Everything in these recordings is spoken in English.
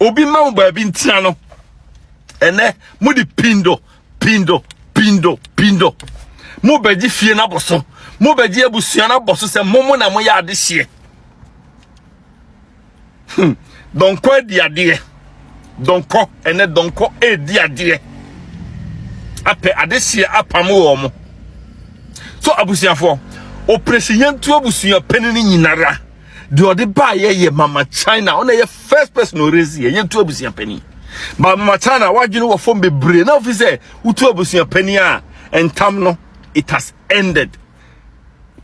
obi ma wo ba bi ntia no ene mo di pindo mo beji fie na boso mo beji abusua na boso se momo na mo ya ade hye donko di ade donko ene donko di ade ape ade hye apam wo mo so abusuafo operation tu abusua penini nyinara de ode ba ye mama China ona ye first person orezi ye tu abusua penini ba mama China waginu wo fom bebre na ofi say utu abusua penini a entam no it has ended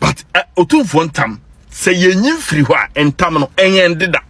but otunfo ntam say ye nyimfiri ho a entam no ended da.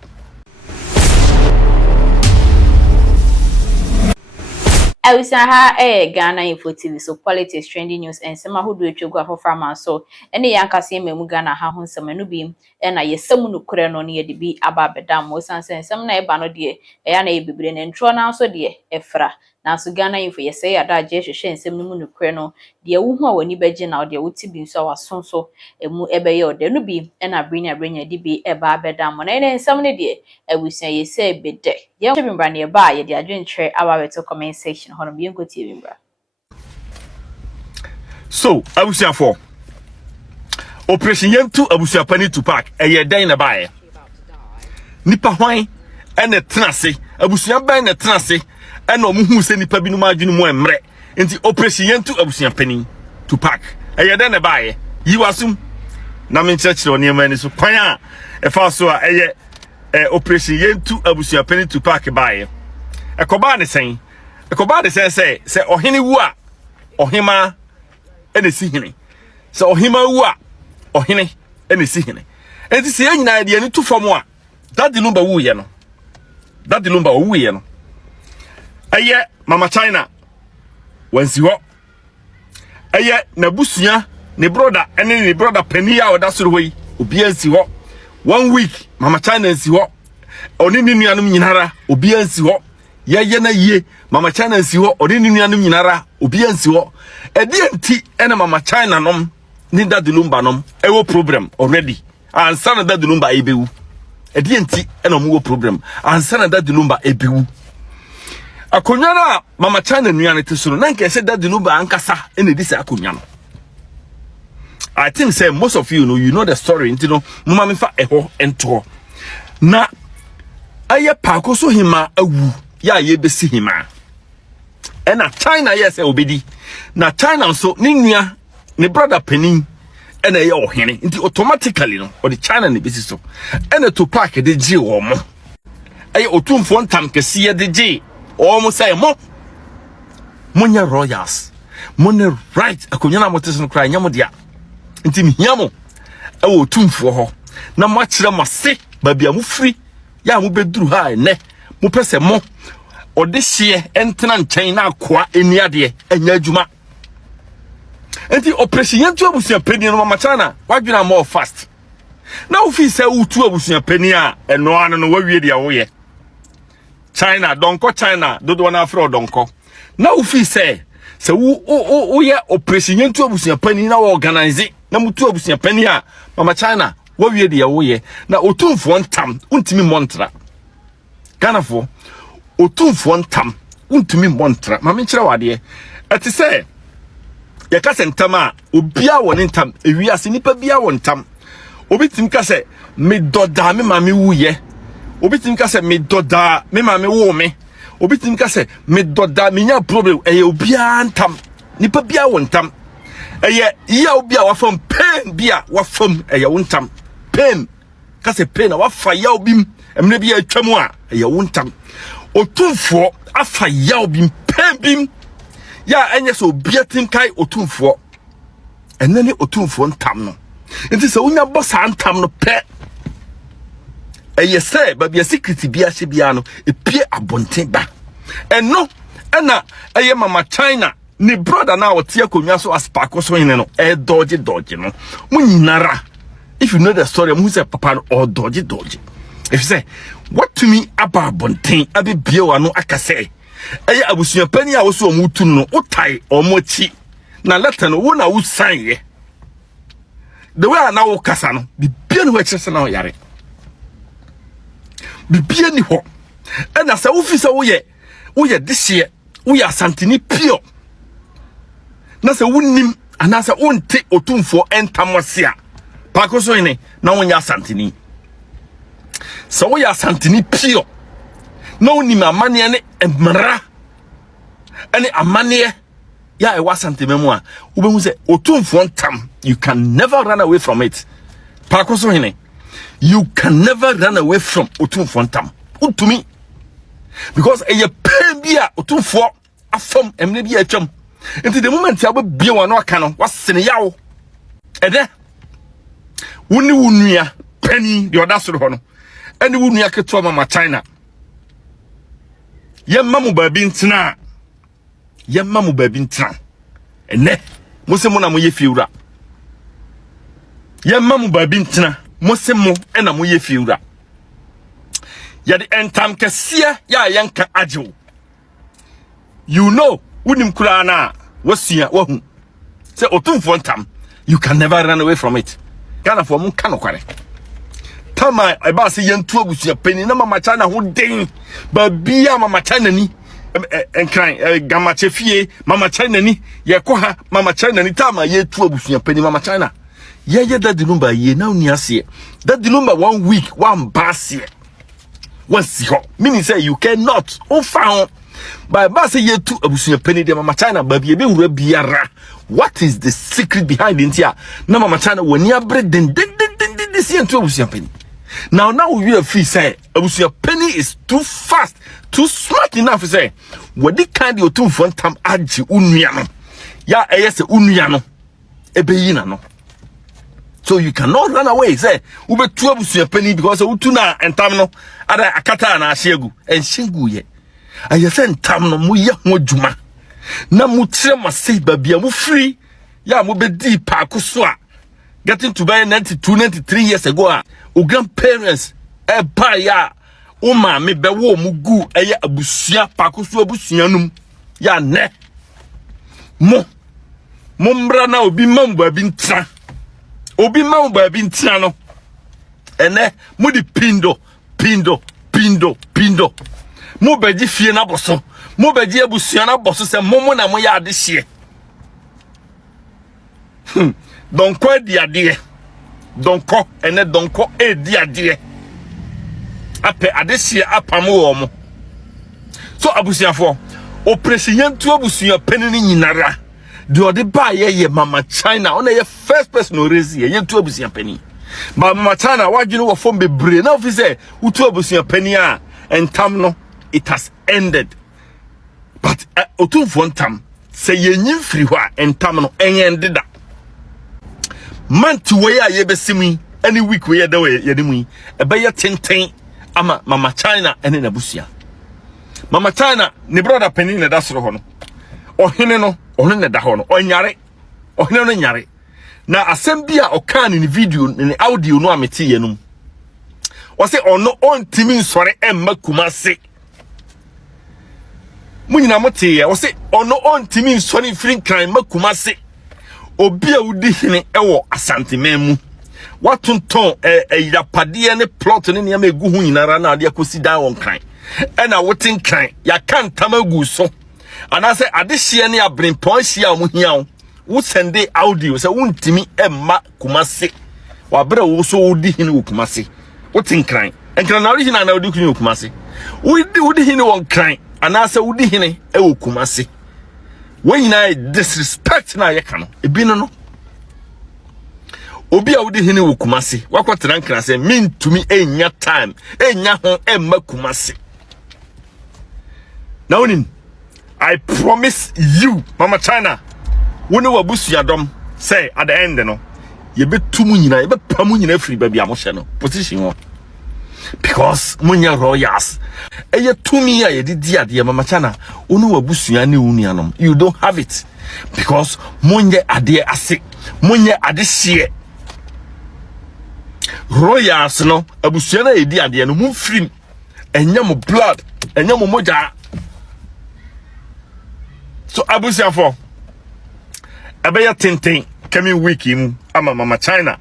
I was Ghana Info TV, so quality is trending news and some who do it to go for farmers. So, any young Cassim Mugana Hahun Samanu beam, and I some no current on near the be about Bedam was and some neighbor dear, and a bibrin and tron also dear, Efra. Now, so Ghana Info, you say a digestion and some no creno, dear woman when you begin out there would be so as so a mu ebe or the nubi, and I bring a DB a bar bedam on any some dear, I will say you say bid day. Young women nearby, they are doing trade our comment section. Ghpagetv. So, abusia for operation yentu abusia pani to park eye dan na bae nipa hwan ene tenase abusia ban na tenase ene omuhu se nipa binu madwunu mu emre enti operation yentu abusia pani to park eye dan na bae yiwasum na me church no niam ani so kwan a e fa so a eye operation yentu abusia pani to park bae ekoba ne sen ekobade say ohene wu a ohima ene si hene say ohima wu a ohene ene si hene enti se nyina de ani tu fam a that the number wu ye no aye mama China wansi ho aye na busua ne brother ene ne brother pani a oda soro hoyi obi ansi ho 1 week mama China ansi ho oni ni nuanum nyinara obi ansi ho ye na ye mama China nsi ho odi ni nuanum nyinara obi ansi ho edi enti ene mama China nom ni dadulumba nom ewo problem already ansa na dadulumba ebewu edi enti ene omo wo problem ansa na dadulumba ebewu akonya na mama China nuane tesoro na nke se dadulumba ankasa ene di se akonya no. I think say most of you know the story into no mama me fa eho ento na aye Pakosohene awu ya ye besi hima ena China yes obedi na China so ni nua ne brother penin ena ye ohene nti automatically no or the China ne besi so ena to park de ji wo mo aye otumfo ntam kese ye de ji o mo say mo munya royals money right akonya na motes no kra nyamo dia nti mihiamo e otumfo ho na mo akire mase babia mu free ya mu beduru ha ne mo pese mo odehye entena nchen na akoa eniade anya adwuma enti operation yentu abusia pani no mama China wadwena more fast na ofi se utu abusia pani a eno anu no wawie dia wo ye China DONKOR China dodo na afro DONKOR na ofi se wo ye operation yentu abusia pani na organize na mutu abusia pani a mama China wawie dia wo ye na otumfo ntam untimi montra Ghanafo otumfo ntam untumi montra ma me kire wade ati se ye ka se ntam a obia woni ntam ewiase nipa bia won ntam obitim ka se me doda me ma me wuye obitim ka se me doda me ma me wo me obitim ka se me doda me nya problem eye obia ntam nipa bia won ntam eye ya obia wafam pain bia wafam eye won ntam pain ka se pain a wafa ya obim emre bia atwamu a eye won ntam otumfo afa ya obim pembim ya enye so biatim kai otumfo enene otumfo ntam no enti se unya bossa ntam no pe eye se babia secret bia hye bia no epie abonten ba eno ena eye mama China ni brother na otia konwa so as Pakosohene no dodge no munyinara if you know the story mu say papa or dodge if you say what to me about bonten abi bia no akase eye abusuya pani a wo so omutu no utai omochi na letter no wo na wo sign ye the way na wo kasa no bibia no wa kyerese na wo yare bibia ni ho And as a officer, we this year, we are Santini pure. Nasa wunim, and as a won't take otum for entamosia. Pakosohene, now we are Santini. So we are Santini pure. No ni mamani and mara. And a money. Yeah, it was something memoir. Ube say otum for tam. You can never run away from it. Pakosohene. You can never run away from otum for tam. To me. Because a pen beer otum for a form and maybe a chum. Into the moment I will be one or canon. What's in yaw? Ede. Wunia penny the audacity honor. And wunia ketoma ma China. Ye mamu babin tina. Ye mamu babin tina. Ene. Musemo mo ye fiura. Ye mamu babin tina. Musemo ena mo ye fiura. Ya the entam kesia ya yanka ajo. You know, unim kurana wasia wahu. Say otum for tam. You can never run away from it. Kana for mun kano kware. Tama e ba se yentu abusia pani na mama China ho den. Ba bia mama China ni enkran Ghpagetv mama China ni ye ko ha mama China ni tama ye tu abusia pani mama China. Ye that the number ye now ni ase. That the number 1 week one bass here. One see ho. Meaning say you cannot found by bass ye tu abusia pani de mama China ba bia be wura biara. What is the secret behind it here? Na mama China when you break den this year to abusia pani. Now we will free say abusia penny is too fast, too smart enough to say what the kind of two fun tam aji unuano. Ya yes unuano ebeyina no. So you cannot run away. Say ube two abusia penny because utuna and tamno ada akata na ashegu and shingu ye. Ayesen tamno mu ye ho djuma. Na mu tre mase babia mu free ya mu be di Pakosoa. Getting to buy 92, 93 years ago, o grandparents, ya, ma me be wo mugu, abusia, Pakosoa abusianum, ya ne. Mombra na obi mamba bintra. Obi mamba bintra no. Ene, mudi pindo. Mo beji fie na boso. Mo beji abusia na boso se momo na mo ya adehye. DONKOR diadie. DONKOR ene DONKOR diadie. Ape adehye apamo omo. So abusiafo, operation tu abusia penini nyinara. De ode ba ye mama China, ona ye first person orezi ye tu abusia peni. Mama China wajinu wo fom bebre na ofi say utu abusia peni a entam no it has ended. But otu fo entam say ye nyimfiri ho a entam no ended. Month way a ye besimi any week we da we ye demu e be ye tenten ama mama China ene na busia. Mama China ne brother peni na da soro ho no. Ohene no ohene na da ho no onyare. Ohene no nyare. Na asem bia okan ni video ni audio no ameti ye num. O se ono ontimi nsore emma Kumase. Munyina mote ye o se ono ontimi nsore free crime ma Kumase. Obi a wudi hene ewo asantememu watonton yapade ne plot ne niam egu hu nyinara na ade akosi dan won kan e na wotin kan ya kan tamagu so anase adehye ne abrenpon hia o hiawo wo sende audio se wontimi emma Kumase wa bere wo so wudi hene wo Kumase wotin kan enkra na wudi hene na wudi hene wo Kumase wudi hene won kan anase wudi hene ewo Kumase. When you disrespect na yekano ebino no obi a wodi hene wo Kumase wakwatran kra say mean to me enya time enya ho emma Kumase. Now I promise you mama China woni wabusu yadom say at the end no ye betumu nyina ye bepamu nyina free ba bia mo hye no position ho because munya royals eye tumi ya ye didi ade mama China onu wabusua ne unuanom you don't have it because munye ade ase munye ade hye royals no abusua na ye di ade no mumfrim enya mo blood enya mo moja. So abusia for abeya tenten coming week im ama mama China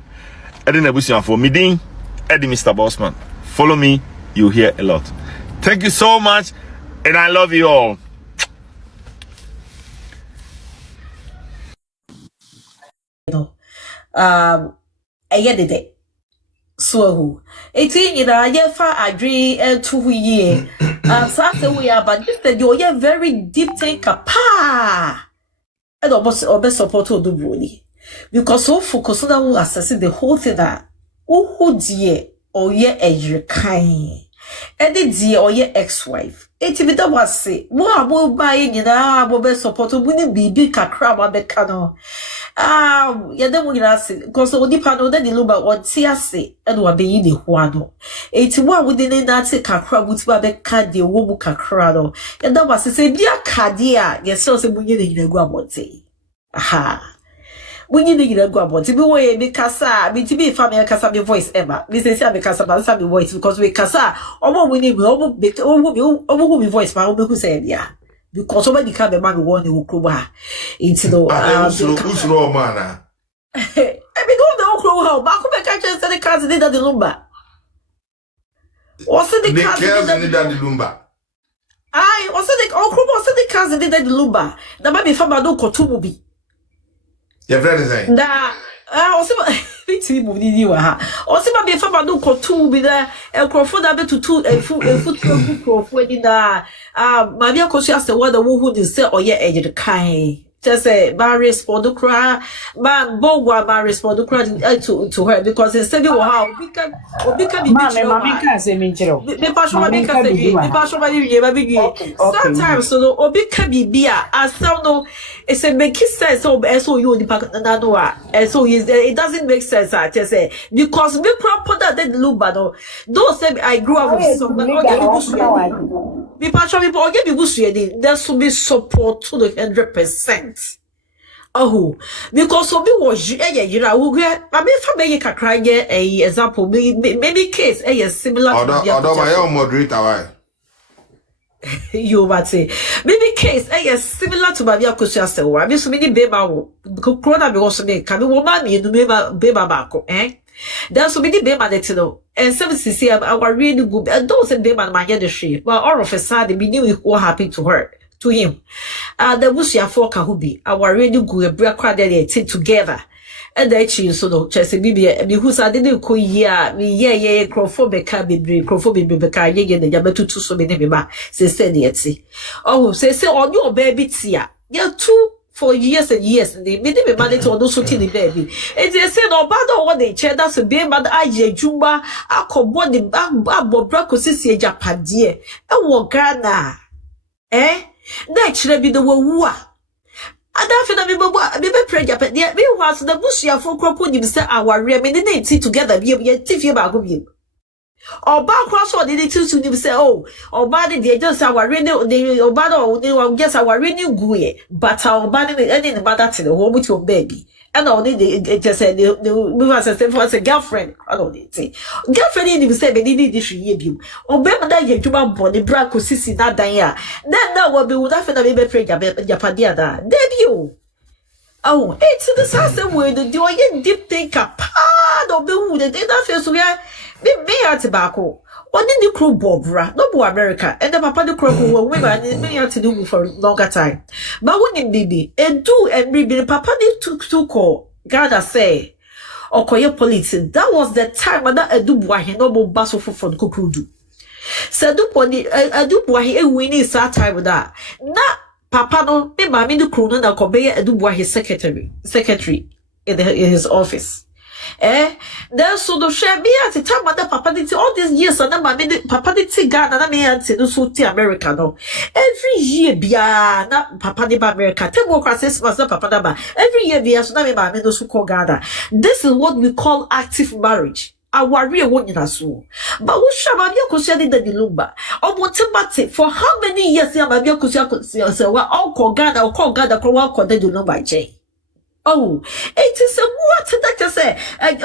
ede na abusia for midin ede Mr. Bossman. Follow me, you hear a lot. Thank you so much, and I love you all. I get it. So, 18 years, I far I dream 2 years. So we are, but this you're very deep thinker. Pa! And almost support to do really. Because so focus on who assessing the whole thing that who dear or ye a kind. And the dear or ye ex-wife. It be that was say, what will buy in our support to win be big a crab on the canal. Yeah, then we ask it because only panel that the lumber what say and what be in the huano. 81 within that say cacra with baby card the wobu cacrado. And that was to say, be a cardia, yes, so we need a guabote. Aha. We need to go about to be way because be to be family casa be voice ever. This is a casa but be voice because we casa or we need who be voice but who said yeah. Because somebody come a man one who could into the who's no man. I be going the okro how back up catch the cars did the lumba. What's the cars did the lumba? I was the okro was the cars did the lumba. The baby from a no cotubi. Your friend is saying that also be moving you are also be from do cotu be there and crowford a bit to 2 a foot for in the Maria Kosha the word who is say or ye aged kind. Just say Barry respond cry, man, Bogwa Barry respond to her because instead of how become sometimes so Obika Bibia as some no it's a make sense so you the pack so it doesn't make sense I just say because we proper that Lubano don't say I grew up with somebody there should be support to the 100%. Oh, because so be was who get I mean for me cry a example maybe case a similar although my own moderator you might say maybe case similar to Maria Akosua Serwaa. I mean so many bema corona be also me can woman me do bema bako there's so many bema that you know and 7cc our really good and those bema my head the but all of a sudden we knew what happened to her to him the busia for kahubi our really good break crowd they together. And the chin so no chese bibia bi husa de ko yia mi ye crofobia crofobia ye de jabetutu so be ne ba se de eti oh say on your baby tia ya 2 for years and years they me de ba to do so ti the baby and they say no bad what they che that's be mad aje jumba akobo de abobra ko sisi Ghpagetv e wo Ghana na chire bi de wo a Adafina be pray Japan. Yeah, me was the bushia for cropo him say our me didn't see together be tif ba go be. Or back cross or did it to him say, oh, or body they just our radio they or bad or they guess our radio guye, but our body any matter to the home with your baby. And all they just said they was a girlfriend. I don't say girlfriend in him say they need this year. Or better that you body brand could see that there. Then now will be would have to pray Ghpagetv that debut. Oh, it's the same way the doing deep thinker part of the wood and that feels we are me at tobacco. What did the crew Bobra? No more America, and the papa the crow were women may have to do for longer time. But when baby, and do and baby, papa did took to call. God say, or call your police. That was the time when I do why he no more bustle for the cuckoo do. Said do pony, I do why he winning that time with that. Na papa no, me mammy the crew no convey a do why his secretary in his office. Then so the share me at the time when the papa did all these years and then papa did see Ghana and me and so to America no. Every year bia na papa did America. Tell me what says was papa daba. Every year bia so na me mammy no so call Ghana. This is what we call active marriage. Our real one in us. But we shall have your question the lumba. Or what for how many years you have your question say well all call Ghana or call Ghana call the lumba J. Oh, it is a what that you say.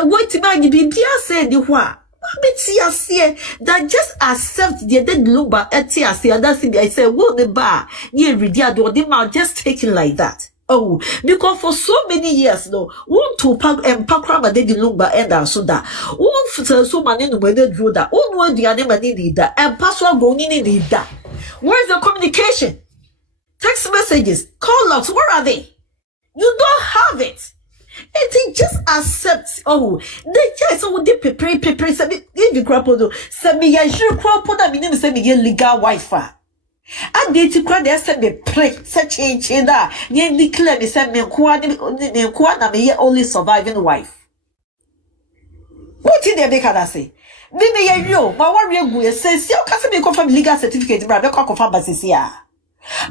Wait to mind be say the what? That just accept the dead lumba at TSC and that's it. I say, well, the bar near Ridia do the mouth just taking like that. Oh, because for so many years, no, want to pack de lumba and so that. One so many no whether drew that. One word the animal need that. And password go need that. Where's the communication? Text messages, call logs, where are they? You don't have it. And they just accept. Oh, they just so they prepare. Send me crapple. Send me a sure crapple that me name send me legal Wi-Fi. I did to cry there send me play such in that. Ye declare me send me na me only surviving wife. What did they make her say? Maybe you, my warrior go says, you can't me confirm legal certificate, but I can't confirm basis here.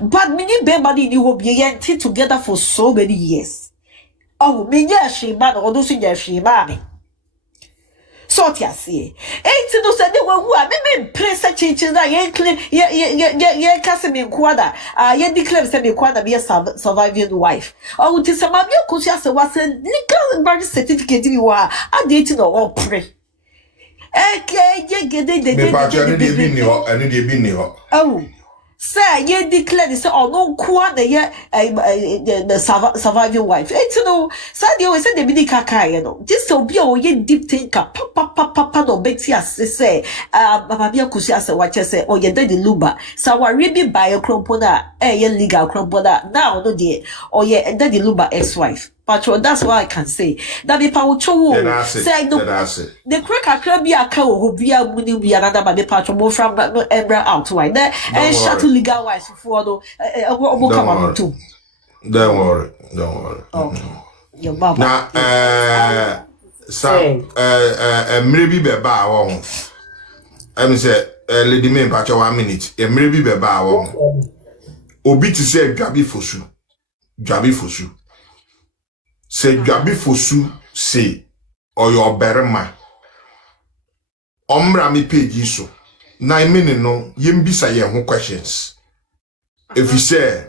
But many baby you will be together for so many years. Oh, me she man or those in she mammy. So tia see. Ain't no said they were who I mean place a change that ye clean ye Casimir quada. Ye declare semi quada be a surviving wife. Oh, tis a mabio Kusias was a legal birth certificate you are. I didn't know all pray. Okay, ye get it. Oh. Say, ye declare this or no quad the surviving wife. It's no, Sadia always said the mini caca, you know. Just so be all ye deep thinker, papa, no Betty as say, Mamma Kusias, what you say, or ye daddy luba. So I really buy a crumpona, ye legal crumpona, now, no dear, or ye daddy luba ex wife. Patron, that's what I can say. That be power cho. Say no. The crack a be a cow who be a winning be another by the patron more from Embra out wide there and shuttle legal wise for the Don't worry. Oh, your mama. Now, some maybe be bar on. I mean, say, lady me patron 1 minute. Maybe be bar on. Obi to say, Gabi Fosu. Se dwabi fosu se oyo berema omra mi page so na imene no yembisa ye ho questions if you say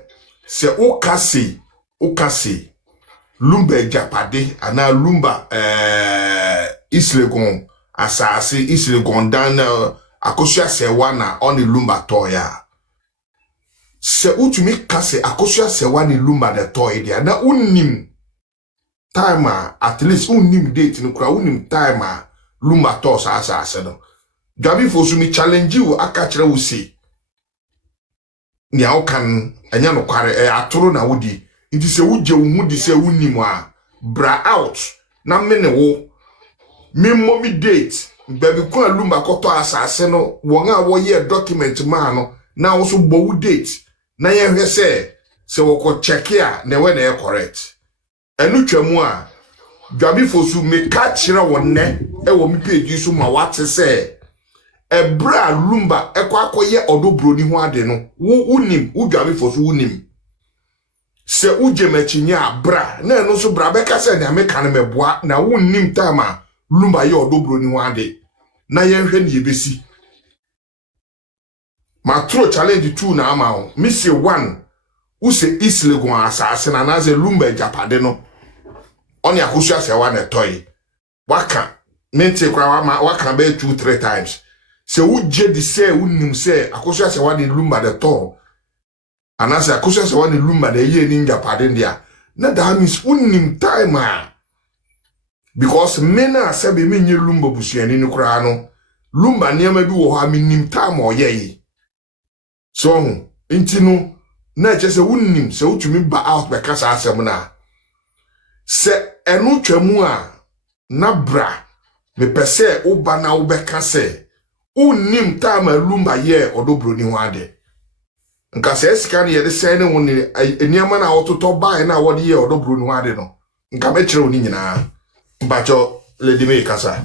okase lumba japade ana lumba islegon asase islegon dan Akosua Serwaa na on lumba toya se utumi kase Akosua Serwaa ni lumba de toy dia na unnim time at least unim date no kura unim time lumba to sa no dwabi fosu mi challenge you aka kire wo si ni a kan anya no kware atoro na wodi nti se wuje wo hu di se unim a bra out na me ne wo me mommy date baby ko lumba koto asase no won a wo ye document ma no na wo so bo date na ye hwe se wo ko check ya na we na correct enu twemu a dwabi fosu me ka kire wonne e wo mi page so ma wate se ebra lumba akoye odobroni ho ade no wo unim wo dwabi fosu unim se uje mechinya bra na eno so bra be ka se na me kan meboa na wo unim time lumba ye odobroni ho ade na ye hwe ne yebesi ma tro challenge 2 na ama ho mi se 1 use islegon asase na na ze lumba japade no oni Akosua Serwaa na toy waka mente kwa waka be 2-3 times se uje di se unim se Akosua Serwaa ni lumba de to anase Akosua Serwaa ni lumba de ye ni japade ndia na that means unim time because mena sebe menye lumba busuani ni kura no lumba niam bi wo ha minim time oye so intino na chese unim se utumi ba out be kasa asem na se enu twemu a na bra me pese oba na obeka se unim time lumba ye odobroni ho ade nka se sika ne ye de se ne woni eniama na ototo ba na wode ye odobroni ho ade no nka me kire oni nyina bacho lady me kasa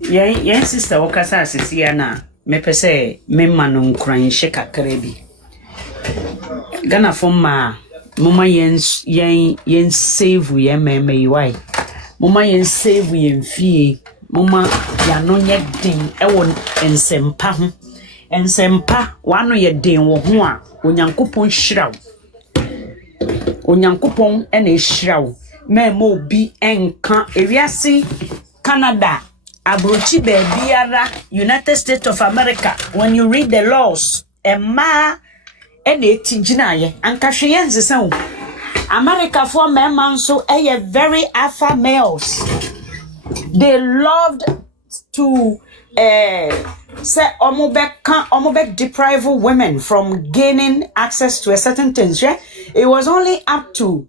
yeah sister wakasa asisia na me pese me manu nkran hye kakra bi Gana foma mama yen save yen meme yiwai mama yen save yen fie mama ya no nye den ewo ensempa wano ye den wo ho a onyankopon hyiraw onyankopon ena hyiraw mema obi enka ewiase Canada abrochi bebiara United States of America when you read the laws emma ene etinjinaye ankahwe yensesa wo America for men so very alpha males. They loved to say omobek deprive women from gaining access to a certain things. Yeah? It was only up to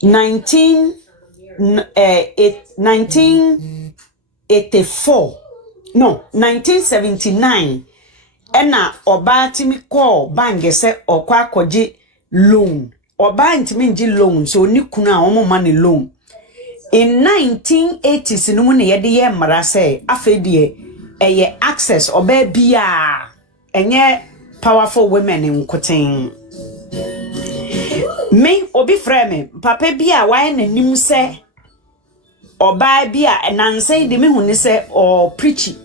1979 ena oba timi call bank say okwa akwaji loan oba ntimi nji loan so ni kunu a omo money loan in 1980s no mu ne yede ye mara say afedie eye access oba bia enye powerful women in nkoten me obi frame papa bia why nanim say oba bia nanse de me huni say or preachy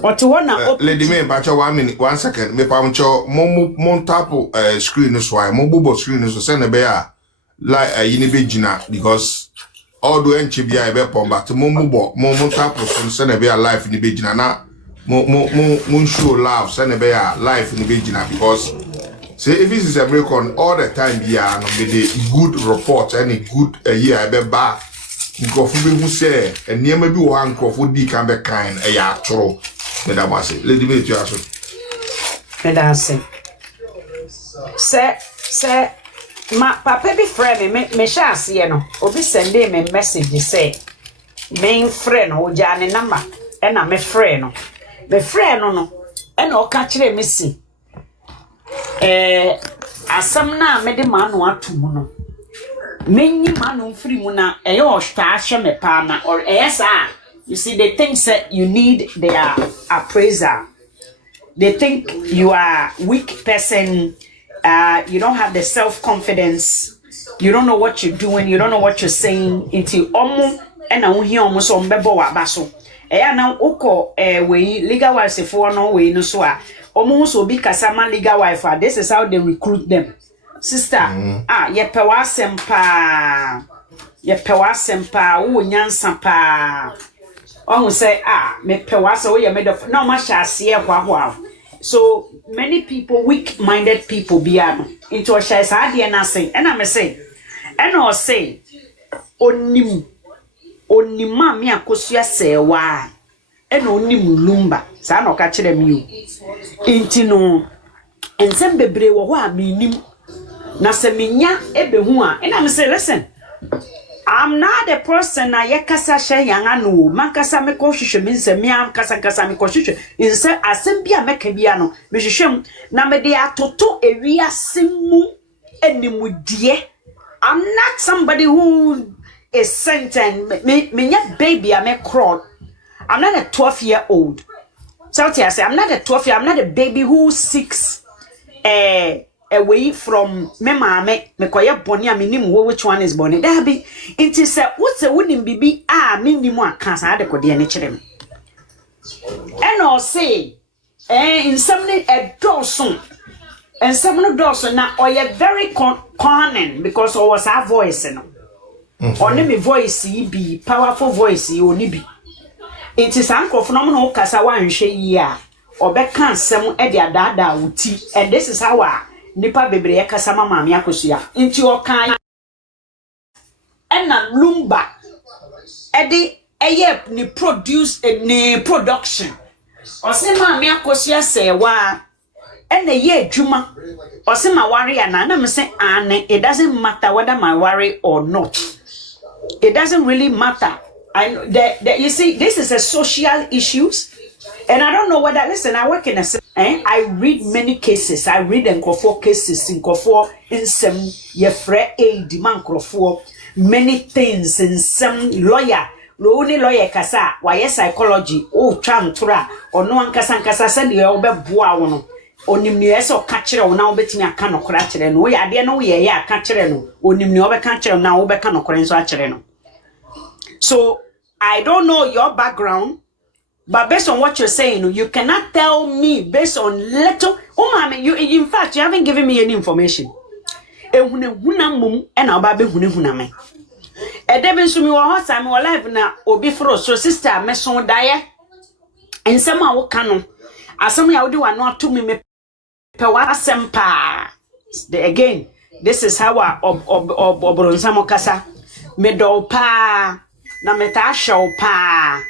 What one lady me bacha 1 minute 1 second me pamcho mon tapo screen so why mo bobo screen so send be a like yini be gina because all do enchi bia e be pom but mo tapo so send be a life ni be gina na mo show love send be a life ni be gina because say if this is a break on all the time bia no be the good report any good year be back nkofu be hu say eniema bi wo nkofu di kan be kind e ya atoro Madam Wase, lady me to aso. Madam say ma papa be friend me sha ase no obi send me message say main friend o ja ne number e na me friend no e na o ka kire me si asam na me de ma no atum no menyi ma no free mu na e yo hwa ahwe me pa na or yes you see, they think that you need their appraiser. They think you are a weak person. You don't have the self-confidence. You don't know what you're doing. You don't know what you're saying. Until and now here almost on bebo wabaso. Now oko we legal wife for no way no so almost will be kasama legal wife. This is how they recruit them. Sister, ye pewasempa. Ye pewasempa. Nyansa pa. One say, me pewasa we made of no much as so many people, weak-minded people, be into a share idea and I say, and I'm say, and I'll say, only mammy Akosua Serwaa, and only Mulumba, son or catch them you. Intino, and some bebre wa meaning Naseminya ebehua, and I'm say, listen. I'm not a person I yakasa she yanganu mankasa me kohwehwe me nsem am kasa me kohwehwe inse asem bia meka bia no me hwehwem na me de atoto ewiase mu animudie. I'm not somebody who is sentient me nya baby I me crawl. I'm not a 12-year-old. So I say I'm not a 12-year, I'm not a baby who seeks away from me mame me koye boni a minim wo which one is boni da bi it is what's a wouldn't bibi minim aka sa de kode ne kire me and or say in something a dawson and some dawson na oye very cunning because o was our voice no oni me voice be powerful voice oni bi it is ankofo no no kasa wan hwe yi a obeka nsem e de adada wuti and this is how nipa bebre ya kasa mama me Akosua nti okan ena lumba edi eye ni produce ni production osema me Akosua Serwaa ena ye adwuma osema ware ana na me say ane it doesn't matter whether my worry or not. It doesn't really matter. I know that you see this is a social issues. And I don't know whether, listen, I work in a I read many cases. I read Nkofo cases, Nkofo in some yefre aid man Nkofo many things in some lawyer. No only lawyer kasa, why psychology, chantura, or no one kasa send you over boa onimnies or catcher or now bet me a can of cratcher and we are there no ya catcher no onimniobe catcher now becan of correns. So I don't know your background. But based on what you're saying, you cannot tell me based on little. Oh, mommy, in fact, you haven't given me any information. And I'll be huname. A debin sumi wa hot time or live na obi frost, so sister, Messon Dyer, and somehow canon. As some you do are not to me. Pewasempa. Again, this is how Obronsamo Kasa. Me do pa na meta show pa.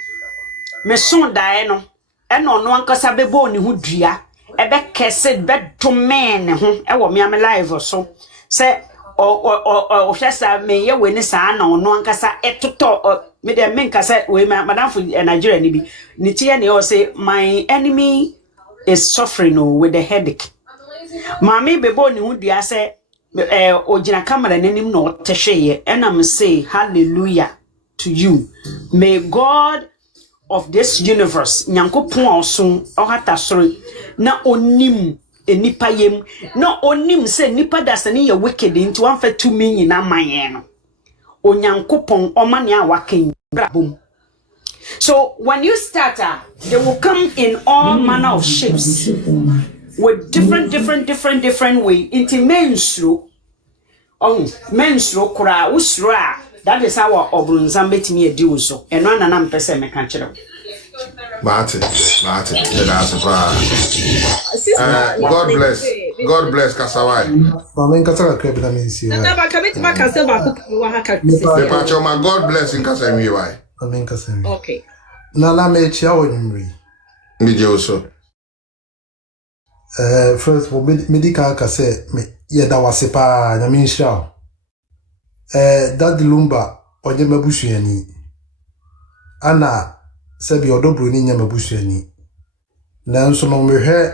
Me son daeno. Eno no ankasa bebo ni ho dua. Ebe kese be domain ho. E wo me am live so. Se o hwesa me ye we ni sa na no ankasa etoto me de men kasa we madam for Nigeria ni bi. Ni tie ne o say my enemy is suffering with a headache. Mami bebo ni ho dua se ojina camera nanim no tehweye and I'm say hallelujah to you. May God of this universe nyankopon osun ohata sori na onim enipa yem na onim se nipa dasani ye wicked into one for 2 million na mayen no onyankopon omane a waken brabom. So when you start they will come in all manner of shapes with different way into menstru menstru kura usra. That is how Obrunzam betimi edi uso eno na na mpese meka kire. Martin, God bless Kasawai. Mama Kasawai krebi na minsi. Na ba kameti ba kase ba ko wa haka. God bless in Kasawai why. Mama Kasawai. Okay. Na la me chia wonimri. Ndi also. First medical kase me ye da wase pa na minshia. That lumba onye mabusuani. Ana sebi odobro ni nya mabusuani. Nanso no mehwe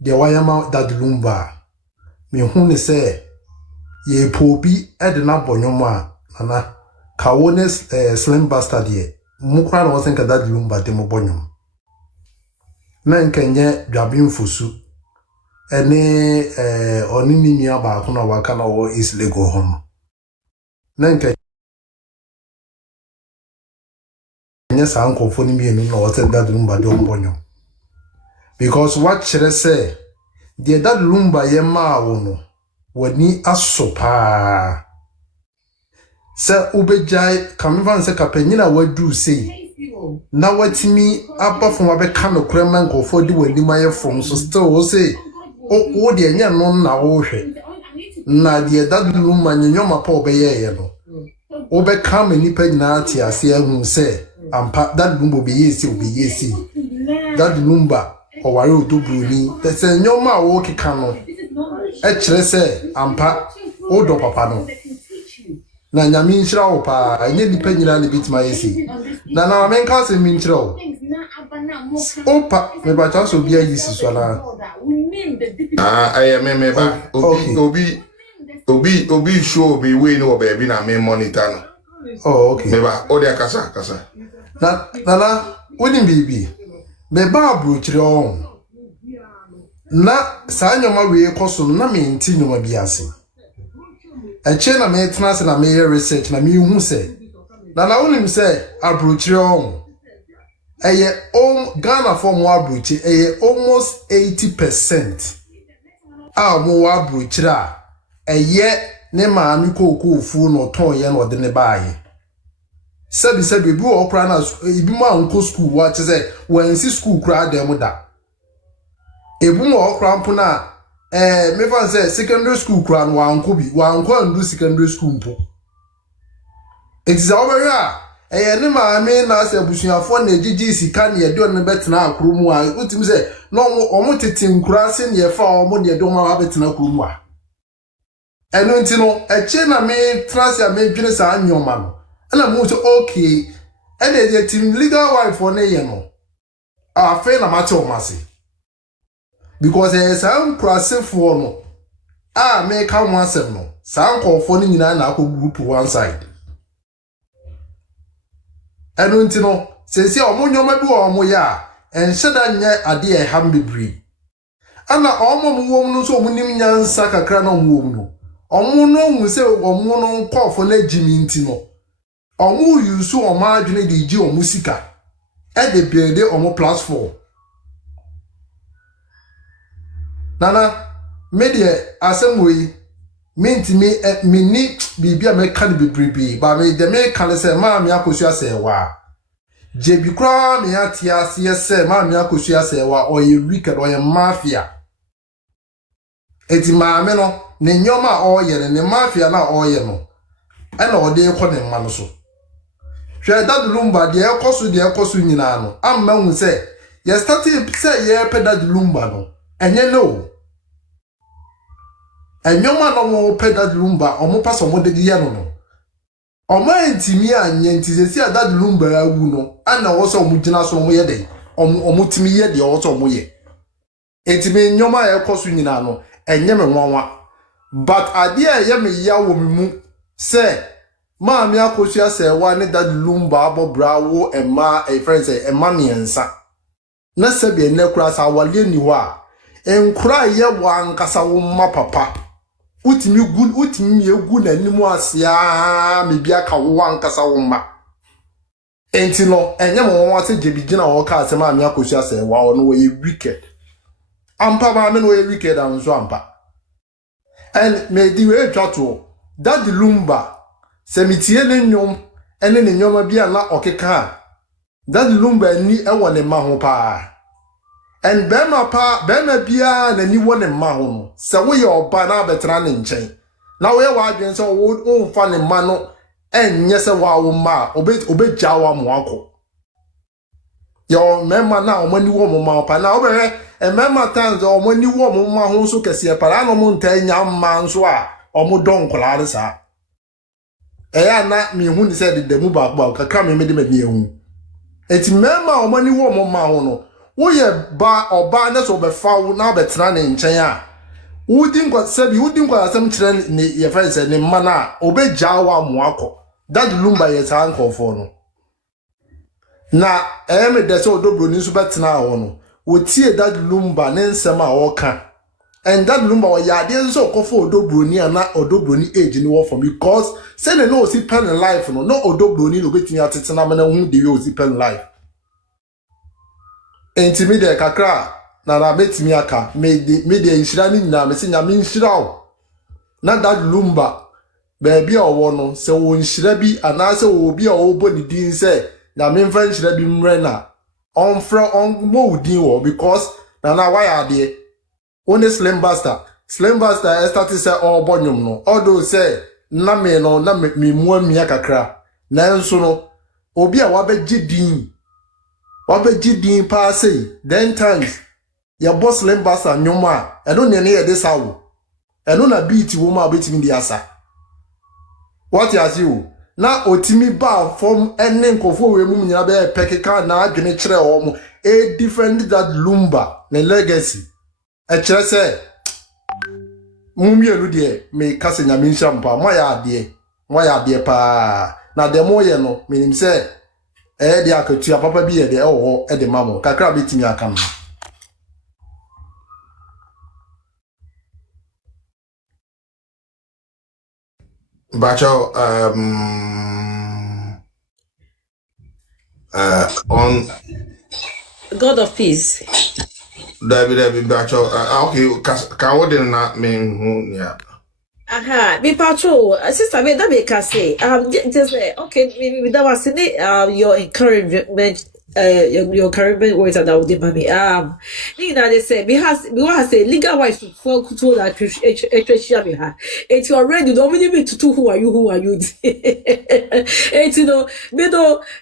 de wayama that lumba. Me hu ne se ye pobi ede na bonyomo a nana kawones slim bastard ye. Mukra no senka that lumba de mo bonyom. Na nkenye dwabin fosu. Ene oni ni nua ba ko na waka na wo is lego home. Nanka nyesa ankofo ni mienu na wote that lumba de ombonyo because what chere say the that lumba ye ma wo no wani asopa se ubejai kamvan se kapanyina wadu sei na watimi abafo mabeka no krema nkofo di wani maye from so still wo say o de nya no na wo hwe na the that lumba nyoma pa obeye ye no obeka manipa nyina ti ase ahun se ampa that lumba be yesi that lumba o ware odobroni tese nyoma wo keka no e kire se ampa odo papa no na nyame nhyira wo pa enye nipa nyina ne bitima yesi na menka se mi nhyira wo opa me ba cha so bia yisi so na aye me ba obi show be we no baby na me monitor no. Oh, okay. Me ba o de kasa na woni bibi be ba abrochire on na sa nyoma we koso na me nti nyoma biase eche na me tena se na me research na me hu se na woni se abrochire on eye Ghana for mo abrochi eye almost 80% mo abrochire a eye ne maami kokofu no ton ye no de ne baaye sebi bi wo kra na ibi ma nko school wa che say wansi school kra dem da ebu mo kra mpo na me fan say secondary school kra no wanko andu secondary school mpo exam ya ne maami na se busuafo na ejiji sika ne ye de on betena akro mu a utimi say no omo tete nkura se ne ye fa omo de do ma betena akro mu a eno nti no eche na me transia me dwene sa anyoma no na mo so okay and the team legal wife for ne ye no afa na ma che o mase because some process for no me ka mo asem no sa nkofo ni nyina na akọ group one side eno nti no sesi omo nyoma bi o mo ya enhyeda nye ade e ham bebri ana omo mo wom no so omo nim nyansa kakra na omo wom no omo no hu se omo no nkofo na jimi nti no omo yusu omo adwene de ji omo sika e de build omo platform nana media asemwe mintimi mini bibia me kan bebrebe ba me de me kan se ma me Akosua Serwaa je bi kra me atia se ma me Akosua Serwaa o ye wicked o ye mafia eti maame no ne nyoma oye ne mafia na oye no ana ode ko ne mma no so hwe dad lumba de ekoso nyina no amma hu se ye start say ye pe dad lumba no enye no enyoma no mo pe dad lumba omo paso mo de ye no omo entimi anye ntizesi dad lumba awu no ana wo so mo gina so mo ye de omo timi ye de wo so mo ye entimi nyoma ekoso nyina no enye me nwanwa but ade a ye me ya wo mu se maami Akosua Serwaa ne dad lumba abobrawo ema friends ema miensa na sebe ne kura sa wale ni ho a enkura ye wankasa wo ma papa utimi egu na nimu asia me bia ka wo wankasa wo ma enti no enye mo won ase gebigina wo ka ase maami Akosua Serwaa ono we wicked ampa ba me no we wicked anso ampa and me di we twato dad lumba semitie ne nyom ene ne nyoma bia na okeka dad lumba ni ewo ne ma ho pa and bema bia na ni wo ne ma ho no se wo ye oba na betra ne nchen na wo ye wa adwen se wo mfa ne ma no enye se wa wo ma obegya wa mo akọ yo mema na o mani wo mo ma pa na obere mema times o mani wo mo ma ho so kese para no mo nta nya ma nso a o mo donkola sa eya na mi hu ni se de demu ba kakra me de me hu enti mema o mani wo mo ma ho no wo ye ba oba na so be fa wo na betra ne nchen a wudi nkwa asem kire ne ye friends ne mma na obegya wa mo akọ dad lumba ye sa nkofo no na me de so odobro ni so betena ho no wo tie dad lumba ne nsem a woka and dad lumba wo ya de so kofo odobro ni ana odobro ni age ni wo for because say ne no si pen life no odobro ni no betimi atetena me na hu de we si pen life intimidate kakra na betimi aka me de inshira ni nyina me se nya me inshira o na dad lumba baby owo no se wo inshira bi ana se wo bi owo bo ni din se na me mfa inshira bi mre na on mo din wo because na why ade one slim bastard start say all bonyum no although say na me no na me mu amia kakra na nso no obi a wabegye din pa say then times ya boss slim bastard nyoma eno ne ye de sawo eno na beat wo ma betimi di asa what you see na otimi ba from enen kofo we mu nyina be pekeka na adwene kire wo mu e defend that lumba ne legacy e kire se mumielu de me kase nya minhya mpa mo ya ade pa na de mo ye no minim se de akatua papa bi ye de ho de mamo kakra betimi aka no Bacho on God of peace. David Bacho okay can what na me hu ya Aha, me patrol, sister, me that make us say, just okay, maybe that was in it, your encouragement, your encouragement words that would mommy. You know, they say, we want to say, legal wise for control that we have. It's already, don't mean to who are you? It's, you know,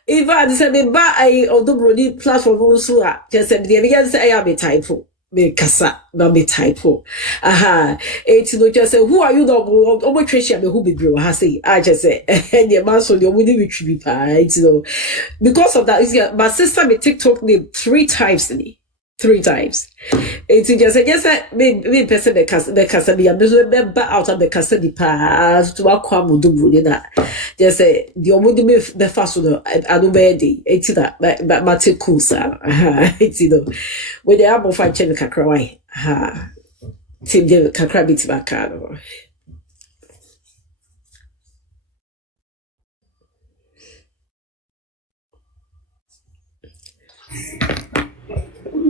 if I say, me buy a Brody platform also, just said, the again say, I am a typo. Me kasa na me typo aha eti no just say who are you no omo treasure me who be bro ha say I just say the man so the omo ni retrieve pa eti no because of that my sister me TikTok name 3 times eti just say me person be kasa me am be out of the kasa di pa to akwa mo do bro na just say the omo ni me fast no I do be dey eti that ma take cool sir eti no we dey abo fa chen kakra why ha tim de kakra bit baka no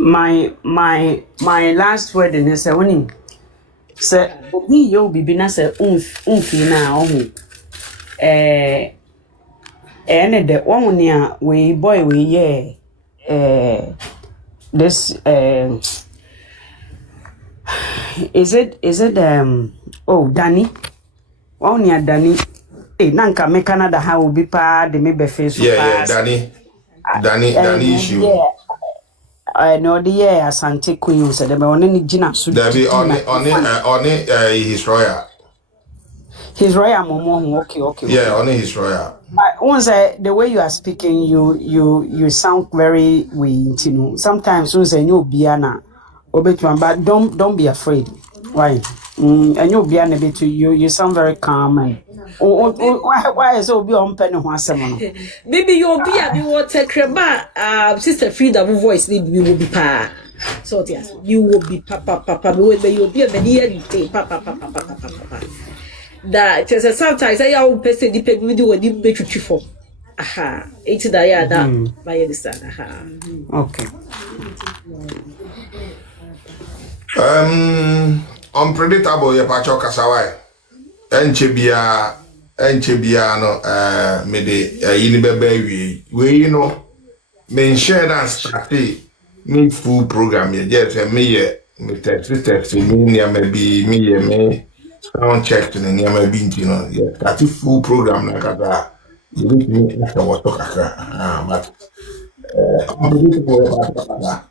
my last word in say when say obi yo bibi na say umfi na ohu ene de one ne we boy we yeah this Is it oh Danny? Oh near Danny. Eh, nanka me Canada how will be pa de me be face. Yeah, Danny issue. No the year Asante Queen said them on any Gina so There be on his royal. His royal momo okay. Yeah, only his royal. Once the way you are speaking, you sound very weak, you know. Sometimes once you be ana obetwan, but don't be afraid. Why? And you be ana bit you sound very calm and why is obi on pen ho asem no? Maybe you be a water crema sister Frida voice need we will be pa. So yes, you will be papa when you be a media papa. That sometimes I will person depend with you deep bet for. Aha, it's that yeah that by understand. Aha. Okay. Unpredictable ye pacho kasawai. Enchebia no me de yini bebe we you know me share that start me full program ye just me test me maybe me sound check to the near binti no yeah that full program like that you need me after what talk but unpredictable about that.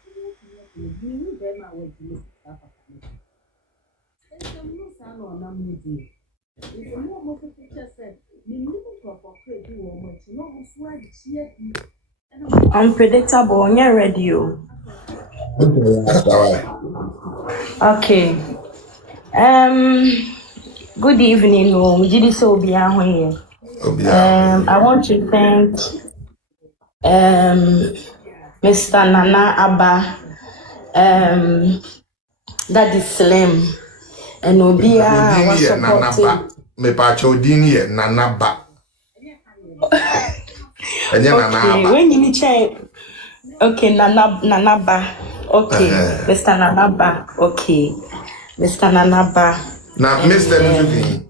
Unpredictable on your radio. Okay. Good evening, I want to thank Mr. Nana Abba, Daddy Slim, and Obia was supporting. Me pacho dini ye Nanaba. Okay, when you check. Okay, Nanaba. Okay, Mr. Nanaba. Okay, Mr. Nanaba. Now, Mr. Anything.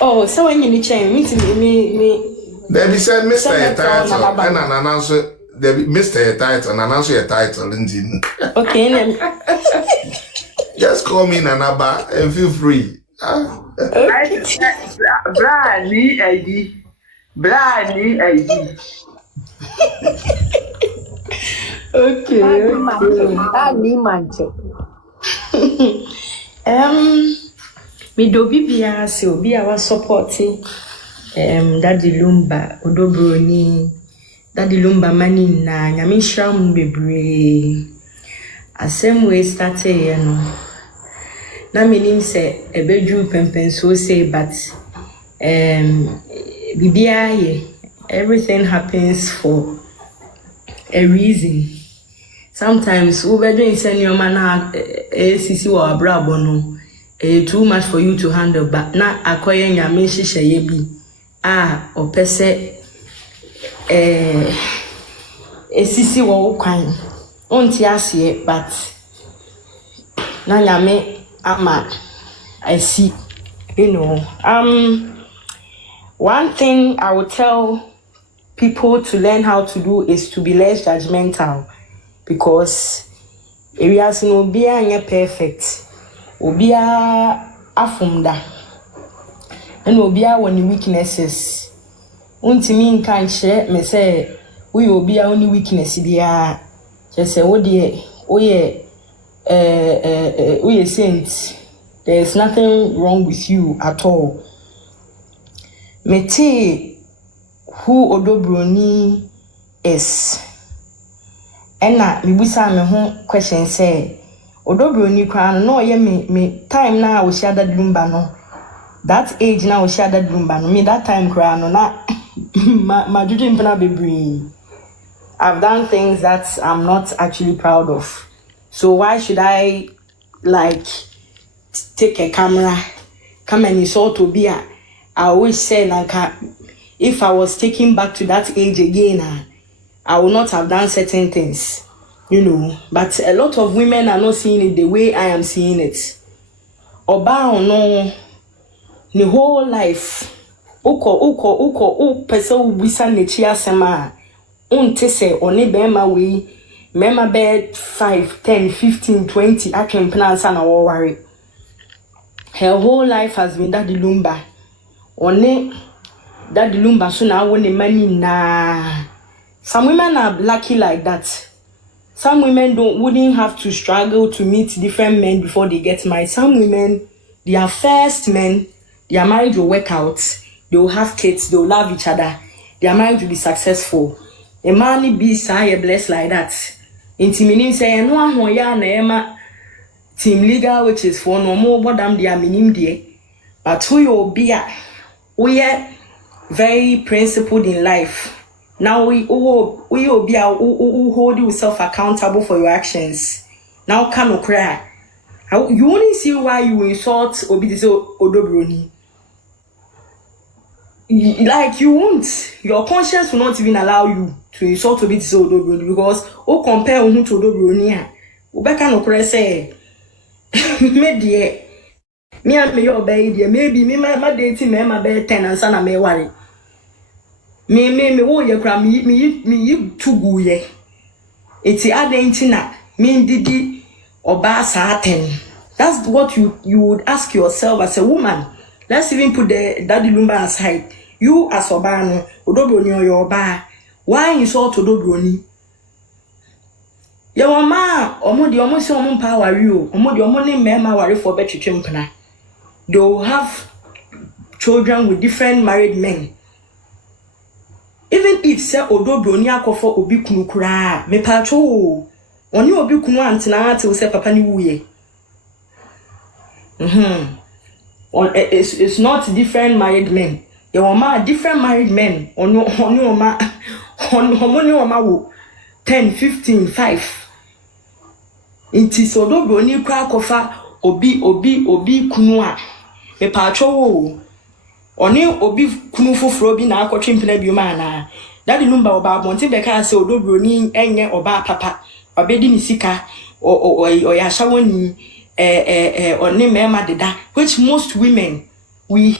Oh, so when you change, me. There be said Mr. Title and an answer. There be Mr. Title and an answer a title in. Okay, then. Just call me Nanaba and feel free. Brani ID. Okay. Me do bibia se obi a wa supporting Daddy Lumba Odobroni Daddy Lumba mani na nyame hram bebre asem we started no na menim se ebedu pempen so say but bibia ye everything happens for a reason. Sometimes we were doing senior man ACC or abrabo no too much for you to handle, but na akoye nyame hihye bi opese ACC wo kwan onti ase but na nyame ama I see, you know. One thing I would tell people to learn how to do is to be less judgmental, because areas no be perfect. Obia afumda and obia when weaknesses untimi nkan hye me say we obia only weakness dia just say we saint, there is nothing wrong with you at all. Mete who Odobroni is ena mibusa me ho question say Odobroni kwan no ye me time na we share that lumba no, that age na we share that lumba no, me that time kwan no na ma juju mpena bebre. I've done things that I'm not actually proud of, so why should I like take a camera come and insult Obia? I always say like if I was taken back to that age again, I would not have done certain things. You know, but a lot of women are not seeing it the way I am seeing it. Oba no, the whole life. Uko pese ubisa nechi asema. Unte se one bema we Mema bed 5, 10, 15, 20. I can pronounce and all worry. Her whole life has been Daddy Lumba. Only Daddy Lumba so now when the money nah. Some women are lucky like that. Some women wouldn't have to struggle to meet different men before they get married. Some women, their first men, their marriage will work out. They will have kids. They will love each other. Their marriage will be successful. A man be say blessed like that. Intimidating say no one ya na ema team legal which is for no more than their minim there. But who you be we are very principled in life. Now we will be hold yourself accountable for your actions. Now can cry. You only see why you insult Obidiso Odobroni. Like you won't. Your conscience will not even allow you to insult Obidiso Odobroni because compare who to Odobroni. Ubeka no cry say me dear. Me and me your baby, maybe me my dating me my bed 10 and son me worry. Me wo ye kra me too gu ye. Eti adenti na me ndidi oba sa 10. That's what you would ask yourself as a woman. Let's even put the Daddy Lumba aside. You as Obano, Odobroni or your ba. Why insult Odobroni? Your mama, omodi omosi omon power you. Omodi omoni mema worry for better chimpana. They will have children with different married men. Even if say Odobroni akofo obi kunu kura, me pacho. Oni obi kunu antina ate say papa ni wuye. It's not different married men. Your mama different married men. Oni oma wo 10, 15, 5. Inti so Odobroni kura kofa obi kunu a. Me pacho wo. Oni obi kunu foforo bi na akotwempena bi ma na Daddy Lumba oba bonti beka say Odobroni enye oba papa obedi ni sika o ya shawoni oni mema deda which most women we